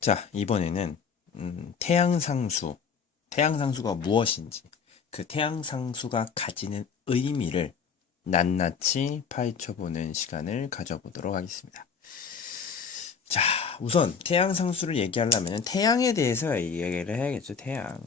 자, 이번에는 태양상수, 태양상수가 무엇인지, 그 태양상수가 가지는 의미를 낱낱이 파헤쳐보는 시간을 가져보도록 하겠습니다. 자, 우선 태양상수를 얘기하려면 태양에 대해서 얘기를 해야겠죠, 태양.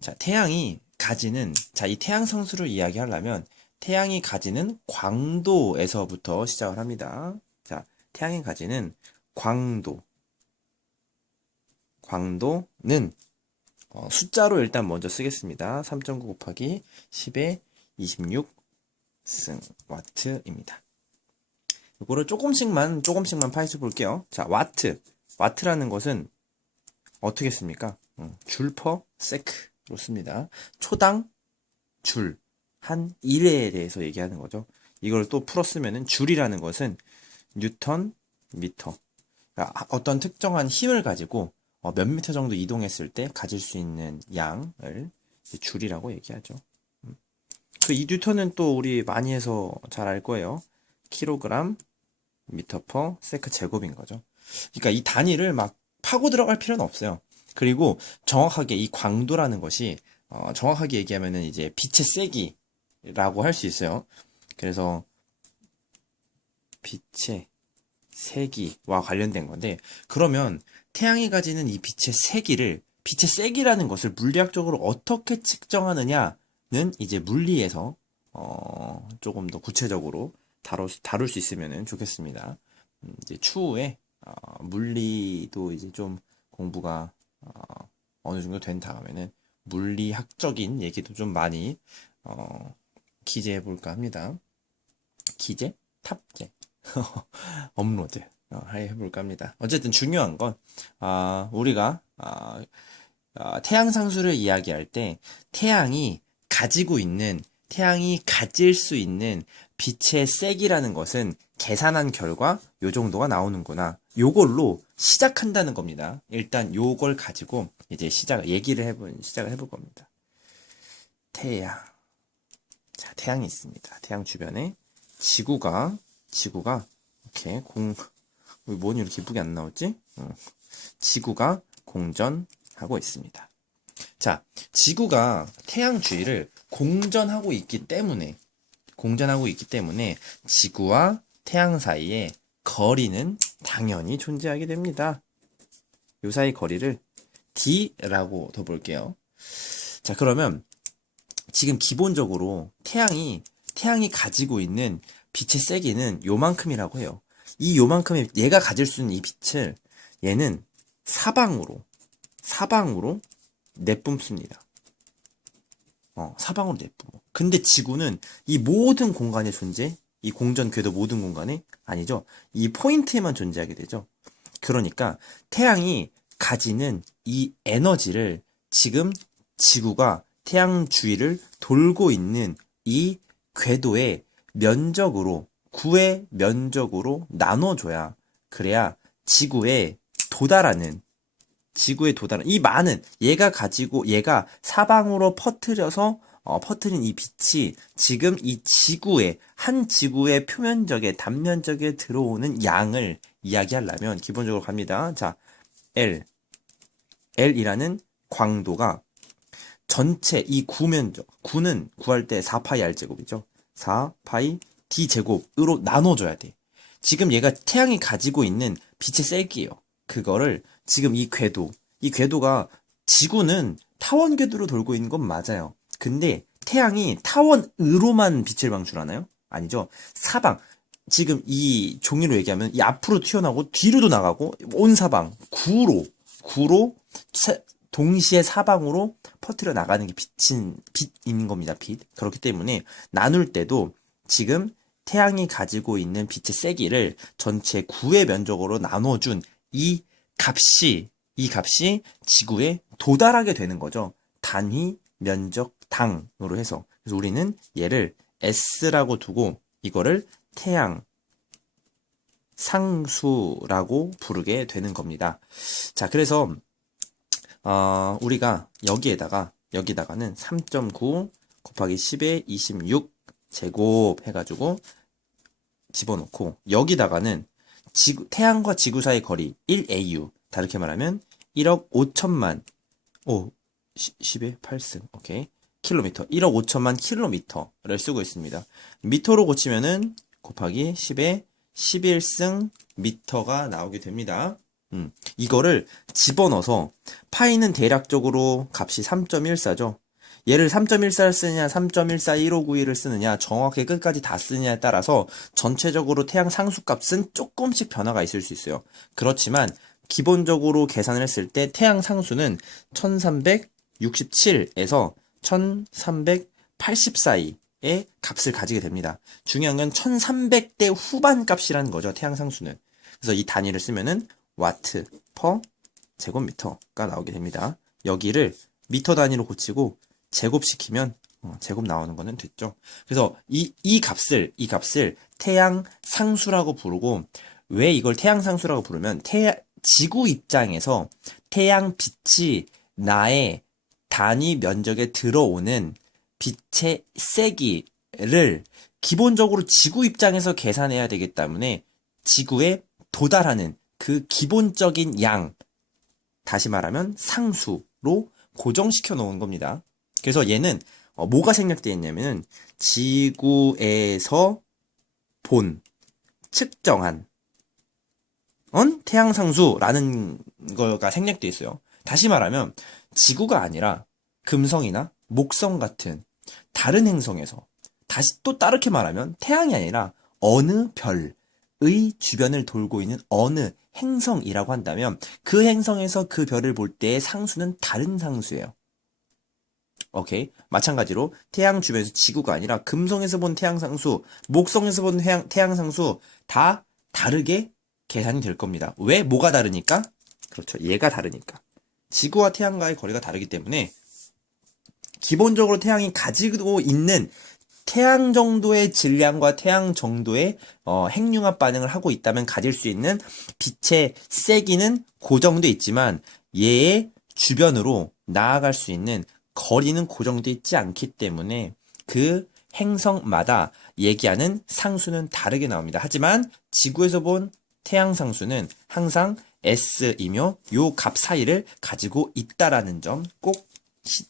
자, 태양이 가지는, 자, 이 태양상수를 이야기하려면 태양이 가지는 광도에서부터 시작을 합니다. 자, 태양이 가지는 광도. 광도는 숫자로 일단 먼저 쓰겠습니다. 3.9 곱하기 10의 26승 와트입니다. 이거를 조금씩만 파헤쳐 볼게요. 자, 와트. 와트라는 것은 어떻게 씁니까? 줄퍼 세크로 씁니다. 초당 줄, 한 1회에 대해서 얘기하는 거죠. 이걸 또 풀었으면은 줄이라는 것은 뉴턴 미터. 그러니까 어떤 특정한 힘을 가지고 몇 미터 정도 이동했을 때 가질 수 있는 양을 줄이라고 얘기하죠. 이 뉴턴은 또 우리 많이 해서 잘 알 거예요. 킬로그램 미터 퍼 세크 제곱인 거죠. 그러니까 이 단위를 막 파고 들어갈 필요는 없어요. 그리고 정확하게 이 광도라는 것이 정확하게 얘기하면은 이제 빛의 세기라고 할 수 있어요. 그래서 빛의 세기와 관련된 건데, 그러면 태양이 가지는 이 빛의 세기라는 것을 물리학적으로 어떻게 측정하느냐는 이제 물리에서 조금 더 구체적으로 다룰 수 있으면 좋겠습니다. 이제 추후에 물리도 이제 좀 공부가 어느 정도 된 다음에는 물리학적인 얘기도 좀 많이 기재해 볼까 합니다. 기재? 탑재. 업로드 해볼까 합니다. 어쨌든 중요한 건 우리가 태양상수를 이야기할 때 태양이 가질 수 있는 빛의 세기라는 것은 계산한 결과 요 정도가 나오는구나. 요걸로 시작한다는 겁니다. 일단 요걸 가지고 이제 시작을 해볼 겁니다. 태양. 자, 태양이 있습니다. 태양 주변에 지구가 이렇게 뭐니 이렇게 이쁘게 안 나오지? 지구가 공전하고 있습니다. 자, 지구가 태양 주위를 공전하고 있기 때문에 지구와 태양 사이에 거리는 당연히 존재하게 됩니다. 요 사이 거리를 d라고 더 볼게요. 자, 그러면 지금 기본적으로 태양이 가지고 있는 빛의 세기는 요만큼이라고 해요. 요만큼의 얘가 가질 수 있는 이 빛을 얘는 사방으로 내뿜습니다. 사방으로 내뿜어. 근데 지구는 이 모든 공간에 이 공전 궤도 모든 공간에 아니죠. 이 포인트에만 존재하게 되죠. 그러니까 태양이 가지는 이 에너지를 지금 지구가 태양 주위를 돌고 있는 이 궤도의 구의 면적으로 나눠줘야, 그래야 지구에 도달하는 이 많은, 얘가 사방으로 퍼트린 이 빛이 지금 한 지구의 단면적에 들어오는 양을 이야기하려면 기본적으로 갑니다. 자, L이라는 광도가 전체 이 구는 구할 때 4파이 R제곱이죠. 4파이 D제곱으로 나눠줘야 돼. 지금 얘가 태양이 가지고 있는 빛의 세기예요. 그거를 지금 이 궤도가 지구는 타원 궤도로 돌고 있는 건 맞아요. 근데 태양이 타원으로만 빛을 방출하나요? 아니죠. 지금 이 종이로 얘기하면 이 앞으로 튀어나오고 뒤로도 나가고 온 사방 구로 동시에 사방으로 퍼뜨려 나가는 게 빛인 겁니다. 빛. 그렇기 때문에 나눌 때도 지금 태양이 가지고 있는 빛의 세기를 전체 구의 면적으로 나눠준 이 값이 지구에 도달하게 되는 거죠. 단위 면적 당으로 해서. 그래서 우리는 얘를 S라고 두고 이거를 태양 상수라고 부르게 되는 겁니다. 자, 그래서 우리가 여기다가는 3.9 곱하기 10의 26 제곱 해가지고 집어넣고, 여기다가는 태양과 지구 사이 거리 1AU, 다르게 말하면 1억 5천만, 10의 8승, 오케이. 킬로미터. 1억 5천만 킬로미터를 쓰고 있습니다. 미터로 고치면은 곱하기 10의 11승 미터가 나오게 됩니다. 이거를 집어넣어서 파이는 대략적으로 값이 3.14죠. 얘를 3.14를 쓰느냐, 3.141591을 쓰느냐, 정확하게 끝까지 다 쓰느냐에 따라서 전체적으로 태양 상수값은 조금씩 변화가 있을 수 있어요. 그렇지만 기본적으로 계산을 했을 때 태양 상수는 1367에서 1380 사이의 값을 가지게 됩니다. 중요한 건 1300대 후반 값이라는 거죠, 태양 상수는. 그래서 이 단위를 쓰면은 와트 퍼 제곱미터가 나오게 됩니다. 여기를 미터 단위로 고치고 제곱시키면 제곱 나오는 거는 됐죠. 그래서 이 값을 태양 상수라고 부르고, 왜 이걸 태양 상수라고 부르면 지구 입장에서 태양 빛이 나의 단위 면적에 들어오는 빛의 세기를 기본적으로 지구 입장에서 계산해야 되기 때문에 지구에 도달하는 그 기본적인 양, 다시 말하면 상수로 고정시켜 놓은 겁니다. 그래서 얘는 뭐가 생략되어 있냐면은 지구에서 본 측정한 태양상수라는 거가 생략되어 있어요. 다시 말하면 지구가 아니라 금성이나 목성 같은 다른 행성에서, 다시 또 다르게 말하면 태양이 아니라 어느 별의 주변을 돌고 있는 어느 행성이라고 한다면 그 행성에서 그 별을 볼 때의 상수는 다른 상수예요. 오케이. 마찬가지로 태양 주변에서 지구가 아니라 금성에서 본 태양상수, 목성에서 본 태양상수 다 다르게 계산이 될 겁니다. 왜? 뭐가 다르니까? 그렇죠. 얘가 다르니까. 지구와 태양과의 거리가 다르기 때문에 기본적으로 태양이 가지고 있는 태양 정도의 질량과 태양 정도의 핵융합 반응을 하고 있다면 가질 수 있는 빛의 세기는 고정돼 있지만 얘의 주변으로 나아갈 수 있는 거리는 고정돼 있지 않기 때문에 그 행성마다 얘기하는 상수는 다르게 나옵니다. 하지만 지구에서 본 태양 상수는 항상 S이며 요 값 사이를 가지고 있다라는 점 꼭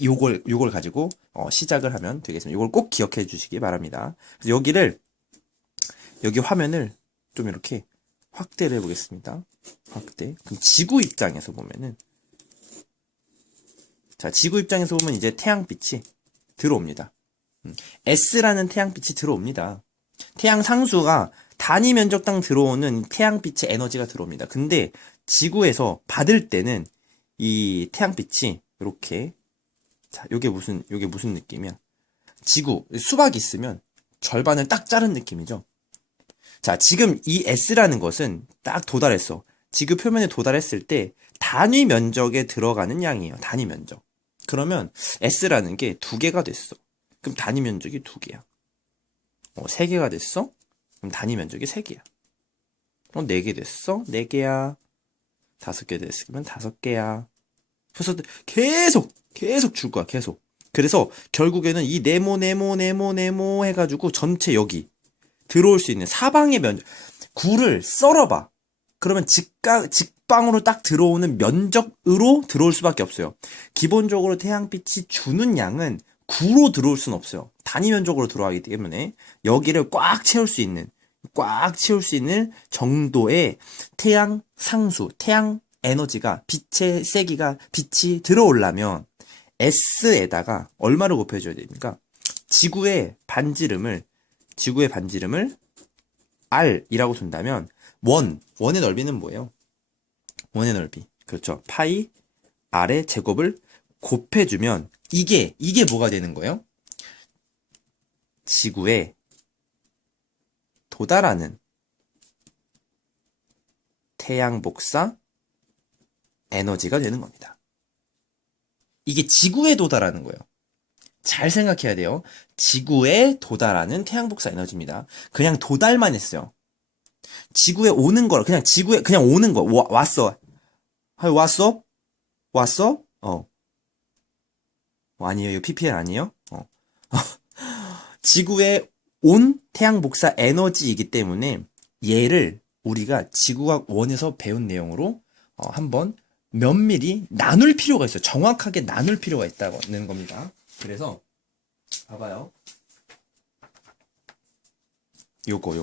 요걸 가지고 시작을 하면 되겠습니다. 요걸 꼭 기억해 주시기 바랍니다. 그래서 여기 화면을 좀 이렇게 확대를 해보겠습니다. 확대. 그럼 지구 입장에서 보면은, 자, 지구 입장에서 보면 이제 태양빛이 들어옵니다. S라는 태양빛이 들어옵니다. 태양 상수가 단위 면적당 들어오는 태양빛의 에너지가 들어옵니다. 근데 지구에서 받을 때는 이 태양빛이 이렇게, 자, 요게 무슨 느낌이야? 지구, 수박이 있으면 절반을 딱 자른 느낌이죠? 자, 지금 이 S라는 것은 딱 도달했어. 지구 표면에 도달했을 때 단위 면적에 들어가는 양이에요. 단위 면적. 그러면 S라는 게 2개가 됐어. 그럼 단위 면적이 2개야. 3개가 됐어? 그럼 단위 면적이 3개야. 4개 됐어? 4개야. 5개 됐으면 5개야. 그래서 계속 줄 거야, 계속. 그래서 결국에는 이 네모 해가지고 전체 여기 들어올 수 있는 사방의 면적, 구를 썰어봐. 그러면 직방으로 딱 들어오는 면적으로 들어올 수밖에 없어요. 기본적으로 태양빛이 주는 양은 구로 들어올 수는 없어요. 단위 면적으로 들어가기 때문에 여기를 꽉 채울 수 있는 정도의 태양 상수, 태양 에너지가, 빛의 세기가, 빛이 들어오려면 S에다가 얼마를 곱해줘야 됩니까? 지구의 반지름을 R이라고 둔다면 원의 넓이는 뭐예요? 원의 넓이. 그렇죠. 파이 R의 제곱을 곱해주면 이게 뭐가 되는 거예요? 지구에 도달하는 태양 복사 에너지가 되는 겁니다. 이게 지구에 도달하는 거예요. 잘 생각해야 돼요. 지구에 도달하는 태양 복사 에너지입니다. 그냥 도달만 했어요. 지구에 오는 걸, 그냥 지구에 그냥 오는 거. 왔어. 왔어? 아니에요. 이거 PPL 아니에요? 지구에 온 태양 복사 에너지이기 때문에 얘를 우리가 지구과학 1에서 배운 내용으로 한번 면밀히 나눌 필요가 있어요. 정확하게 나눌 필요가 있다는 겁니다. 그래서 봐봐요. 요거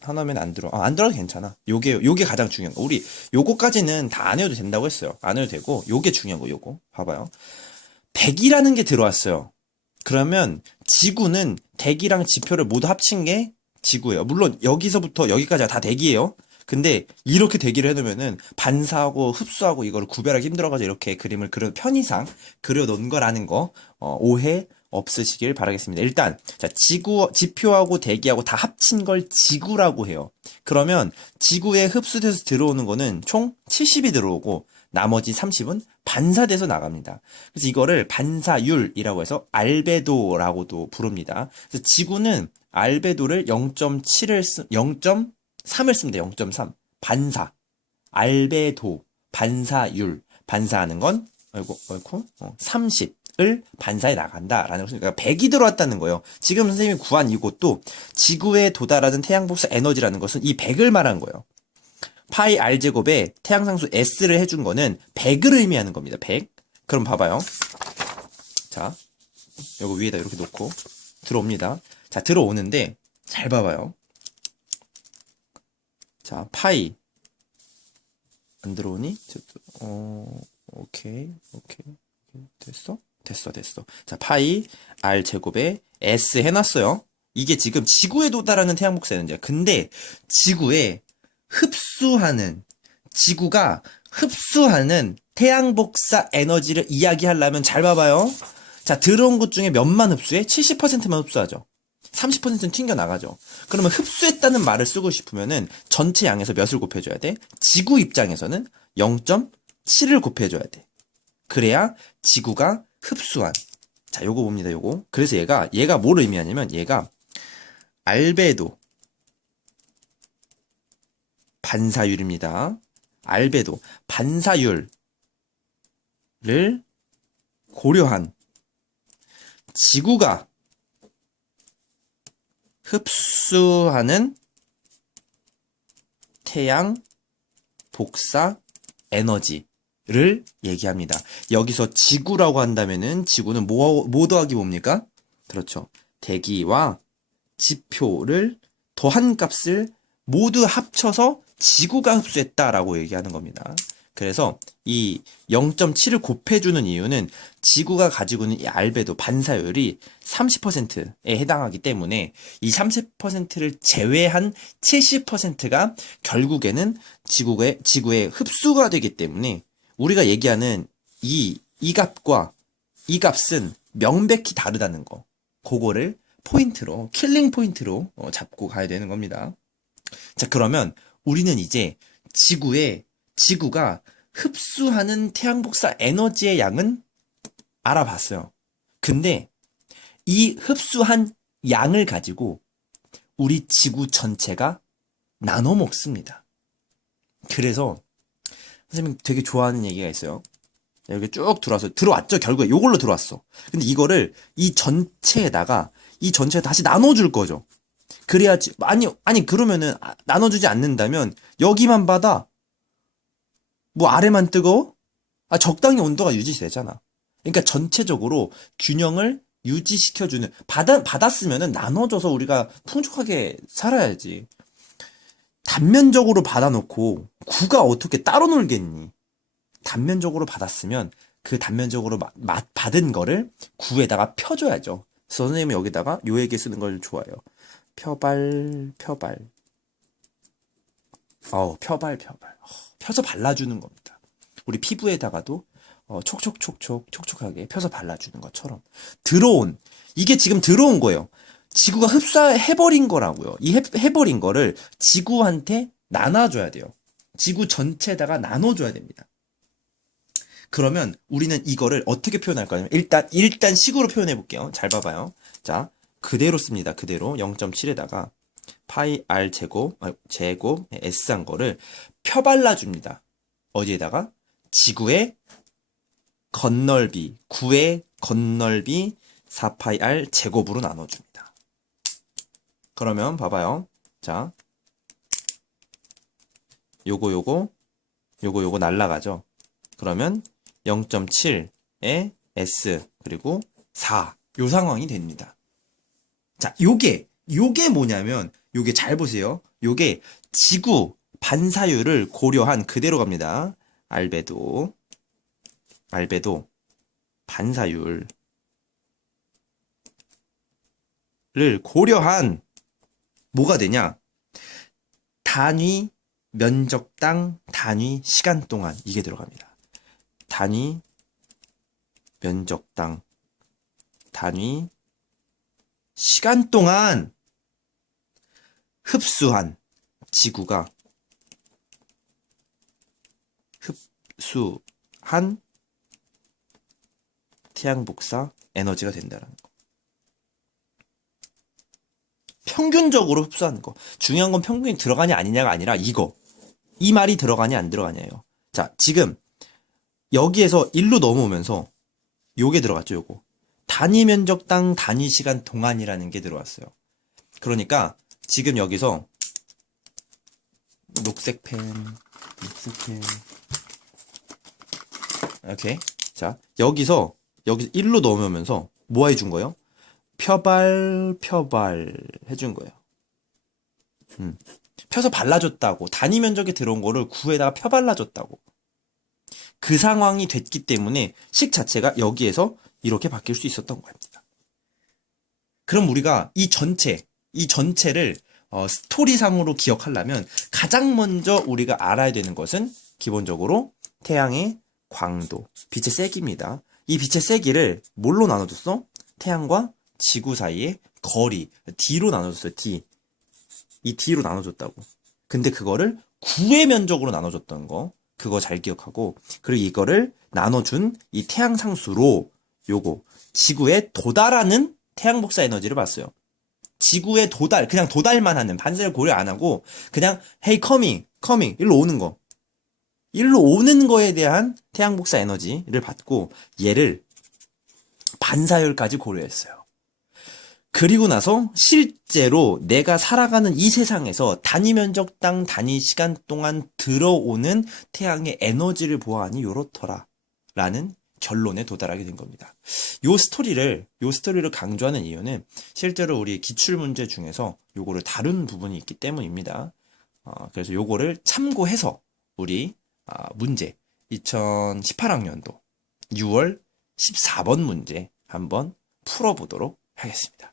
하나면 안 들어. 안 들어도 괜찮아. 요게 가장 중요한 거. 우리 요거까지는 다 안 해도 된다고 했어요. 안 해도 되고 요게 중요한 거. 요거 봐봐요. 100이라는 게 들어왔어요. 그러면 지구는 대기랑 지표를 모두 합친 게 지구예요. 물론 여기서부터 여기까지가 다 대기예요. 근데 이렇게 대기를 해놓으면은 반사하고 흡수하고 이거를 구별하기 힘들어가지고 이렇게 그림을 편의상 그려놓은 거라는 거 오해 없으시길 바라겠습니다. 일단 자 지표하고 대기하고 다 합친 걸 지구라고 해요. 그러면 지구에 흡수돼서 들어오는 거는 총 70이 들어오고 나머지 30은 반사돼서 나갑니다. 그래서 이거를 반사율이라고 해서 알베도라고도 부릅니다. 그래서 지구는 알베도를 0.3을 쓰면 돼요. 0.3. 반사. 알베도. 반사율. 반사하는 건, 30을 반사해 나간다라는 것입니다. 그러니까 100이 들어왔다는 거예요. 지금 선생님이 구한 이것도 지구에 도달하는 태양복사 에너지라는 것은 이 100을 말한 거예요. 파이 R제곱에 태양상수 S를 해준 거는 100을 의미하는 겁니다. 100. 그럼 봐봐요. 자, 요거 위에다 이렇게 놓고 들어옵니다. 자, 들어오는데 잘 봐봐요. 자, 파이 안 들어오니? 오케이. 됐어. 자, 파이 R제곱에 S 해놨어요. 이게 지금 지구에 도달하는 태양복사 에너지야. 근데 지구가 흡수하는 태양복사 에너지를 이야기하려면 잘 봐봐요. 자, 들어온 것 중에 몇만 흡수해? 70%만 흡수하죠. 30%는 튕겨나가죠. 그러면 흡수했다는 말을 쓰고 싶으면은 전체 양에서 몇을 곱해줘야 돼? 지구 입장에서는 0.7을 곱해줘야 돼. 그래야 지구가 흡수한. 자, 요거 봅니다, 요거. 그래서 얘가 뭘 의미하냐면, 얘가 알베도 반사율입니다. 알베도 반사율을 고려한 지구가 흡수하는 태양 복사 에너지를 얘기합니다. 여기서 지구라고 한다면은 지구는 뭐 더하기 뭡니까? 그렇죠. 대기와 지표를 더한 값을 모두 합쳐서 지구가 흡수했다라고 얘기하는 겁니다. 그래서 이 0.7을 곱해주는 이유는 지구가 가지고 있는 이 알베도 반사율이 30%에 해당하기 때문에 이 30%를 제외한 70%가 결국에는 지구에 흡수가 되기 때문에 우리가 얘기하는 이 값과 이 값은 명백히 다르다는 거. 그거를 포인트로, 킬링 포인트로 잡고 가야 되는 겁니다. 자, 그러면 우리는 이제 지구가 흡수하는 태양복사 에너지의 양은 알아봤어요. 근데 이 흡수한 양을 가지고 우리 지구 전체가 나눠 먹습니다. 그래서 선생님 되게 좋아하는 얘기가 있어요. 이렇게 쭉 들어왔죠. 결국에 이걸로 들어왔어. 근데 이거를 이 전체에 다시 나눠줄 거죠. 그래야지. 아니, 그러면은, 나눠주지 않는다면, 여기만 받아. 뭐, 아래만 뜨거워? 적당히 온도가 유지되잖아. 그러니까 전체적으로 균형을 유지시켜주는, 받았으면은 나눠줘서 우리가 풍족하게 살아야지. 단면적으로 받아놓고, 구가 어떻게 따로 놀겠니? 단면적으로 받았으면, 그 단면적으로 받은 거를 구에다가 펴줘야죠. 선생님이 여기다가 요 얘기 쓰는 걸 좋아해요. 표발. 펴서 발라주는 겁니다. 우리 피부에다가도 촉촉하게 펴서 발라주는 것처럼. 이게 지금 들어온 거예요. 지구가 흡수해버린 거라고요. 이 해버린 거를 지구한테 나눠줘야 돼요. 지구 전체에다가 나눠줘야 됩니다. 그러면 우리는 이거를 어떻게 표현할 거냐면 일단 식으로 표현해 볼게요. 잘 봐봐요. 자, 그대로 씁니다. 그대로 0.7에다가 파이 R 제곱 S 한 거를 펴발라줍니다. 어디에다가? 지구의 건널비, 9의 건널비 4파이 R 제곱으로 나눠줍니다. 그러면 봐봐요. 자, 요거 요거 날라가죠. 그러면 0.7에 S 그리고 4. 요 상황이 됩니다. 자, 요게 뭐냐면 요게 잘 보세요. 요게 지구 반사율을 고려한 그대로 갑니다. 알베도 반사율을 고려한 뭐가 되냐? 단위 면적당 단위 시간 동안 이게 들어갑니다. 단위 면적당 단위 시간 동안 흡수한 지구가 흡수한 태양 복사 에너지가 된다는 거. 평균적으로 흡수하는 거. 중요한 건 평균이 들어가냐 아니냐가 아니라 이거. 이 말이 들어가냐 안 들어가냐예요. 자, 지금 여기에서 1로 넘어오면서 요게 들어갔죠, 요거. 단위 면적당 단위 시간 동안이라는 게 들어왔어요. 그러니까 지금 여기서 녹색 펜 오케이. 자, 여기서 1로 넘어오면서 뭐 해준 거예요? 펴발 해준 거예요. 펴서 발라줬다고. 단위 면적에 들어온 거를 9에다가 펴발라줬다고. 그 상황이 됐기 때문에 식 자체가 여기에서 이렇게 바뀔 수 있었던 겁니다. 그럼 우리가 이 전체를 스토리상으로 기억하려면 가장 먼저 우리가 알아야 되는 것은 기본적으로 태양의 광도, 빛의 세기입니다. 이 빛의 세기를 뭘로 나눠줬어? 태양과 지구 사이의 거리, D로 나눠줬어요. D. 이 D로 나눠줬다고. 근데 그거를 9의 면적으로 나눠줬던 거. 그거 잘 기억하고, 그리고 이거를 나눠준 이 태양 상수로 요거 지구에 도달하는 태양 복사 에너지를 봤어요. 지구에 그냥 도달만 하는, 반사를 고려 안 하고 그냥 hey coming 일로 오는 거. 일로 오는 거에 대한 태양 복사 에너지를 받고 얘를 반사율까지 고려했어요. 그리고 나서 실제로 내가 살아가는 이 세상에서 단위 면적당 단위 시간 동안 들어오는 태양의 에너지를 보아하니 요렇더라 라는 결론에 도달하게 된 겁니다. 요 스토리를 강조하는 이유는 실제로 우리 기출문제 중에서 요거를 다룬 부분이 있기 때문입니다. 그래서 요거를 참고해서 우리 문제 2018학년도 6월 14번 문제 한번 풀어보도록 하겠습니다.